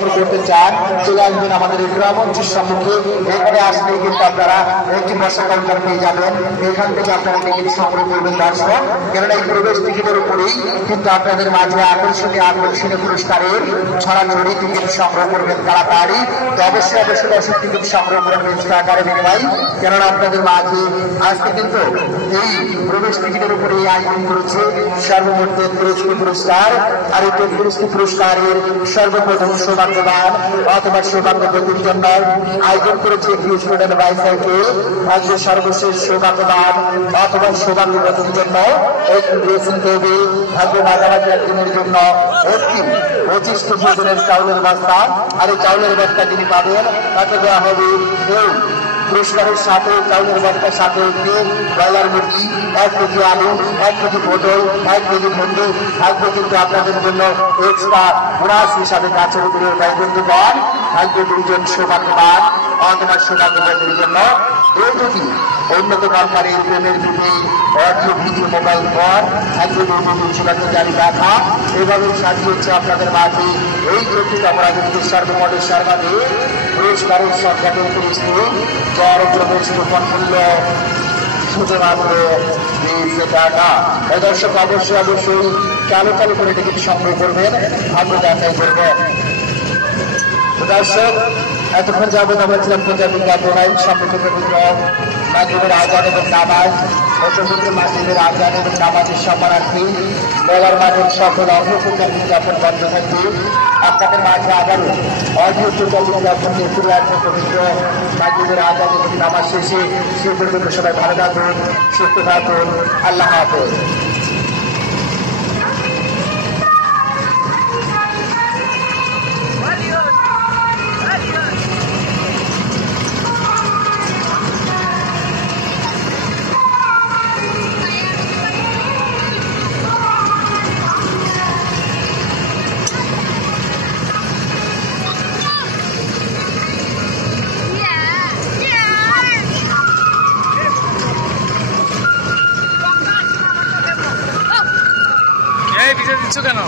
করতে চান চলে আসবেন আমাদের গ্রাম মঞ্চের সম্মুখে। এখানে আসলে কিন্তু আপনারা একটি বসা কাউন্টার পেয়ে যাবেন। এখান থেকে আপনারা টিকিট সংগ্রহ করবেন দর্শক, কেননা এই প্রবেশ টিকিটের উপরেই কিন্তু আপনাদের মাঝে আকর্ষণীয় পুরস্কারের ছড়াছড়ি। টিকিট সংগ্রহ করবেন তাড়াতাড়ি, তো অবশ্যই দর্শক টিকিট সংগ্রহ করবেন আকারে বিনিময়, কেননা আপনাদের মাঝে আজকে কিন্তু এই প্রবেশ টিকিটের উপরে আয়োজন করেছে সর্বমোট 33টি পুরস্কার। আর এই 33টি পুরস্কারের সর্বপ্রথম সৌভাগ্যবান অথবা সৌভাগ্যবতীর জন্য আয়োজন করেছে একটি স্টুডেন্ট বাইসাইকেল। আজকে সর্বশেষ সৌভাগ্যবান অথবা সৌভাগ্যবতীর জন্য একটি ড্রেসিং টেবিল, ভাগ্য মাঝামাঝি একদিনের জন্য একটি 25 কেজি ওজনের চাউলের বস্তা। আর এই চাউলের বস্তা যিনি পাবেন তাকে দেওয়া হবে এই পুরস্কারের সাথে চাউলের বস্তার সাথে একটি ব্রয়লার মুরগি, 1 কেজি আলু, 1 কেজি পটল, 1 কেজি ভেন্ডি থাকবে কিন্তু আপনাদের জন্য এক্সট্রা বোনাস হিসাবে। গাছের উপরে ভাই বন্ধুগণ থাকবে 2জন সৌভাগ্যবান অথবা সৌভাগ্যবতীর জন্য 2টি উন্নত কোম্পানির প্রেমের বিধি অডিও ভিডিও মোবাইল ফোন থাকবে 2টি জারি রাখা। এভাবে সাজিয়েছে আপনাদের মাঝে এই চতুর্থ অপরাধীদের সর্বমোটের সর্বাধিক পুরস্কারের সংখ্যা 33টি, যার প্রবেশ কুপন মূল্য শুধুমাত্র 20 টাকা। দর্শক অবশ্যই চালু করে টিকিট সংগ্রহ করবেন, ভাগ্য যাচাই করবেন। দর্শক এতক্ষণ যাবত আমরা ছিলাম পঞ্জাবী গাইড সম্পর্কে পবিত্র মাধ্যমের আজান এবং নামাজ ও পবিত্র মাধ্যমের আজান এবং নামাজের সম্মানার্থী মেলার মাঠের সকল অগ্রপূজার বিজ্ঞাপন বন্ধ থাকবে। আপনাদের মাঝে আবারও অডিও পূজার বিজ্ঞাপনের ফিরে আসবে পবিত্র মাধ্যমের আজান এবং নামাজ শেষে। সে পর্যন্ত সবাই ভালো থাকুন, সুস্থ থাকুন। আল্লাহ হাফেজ। ভিডিও দিচ্ছ কেন?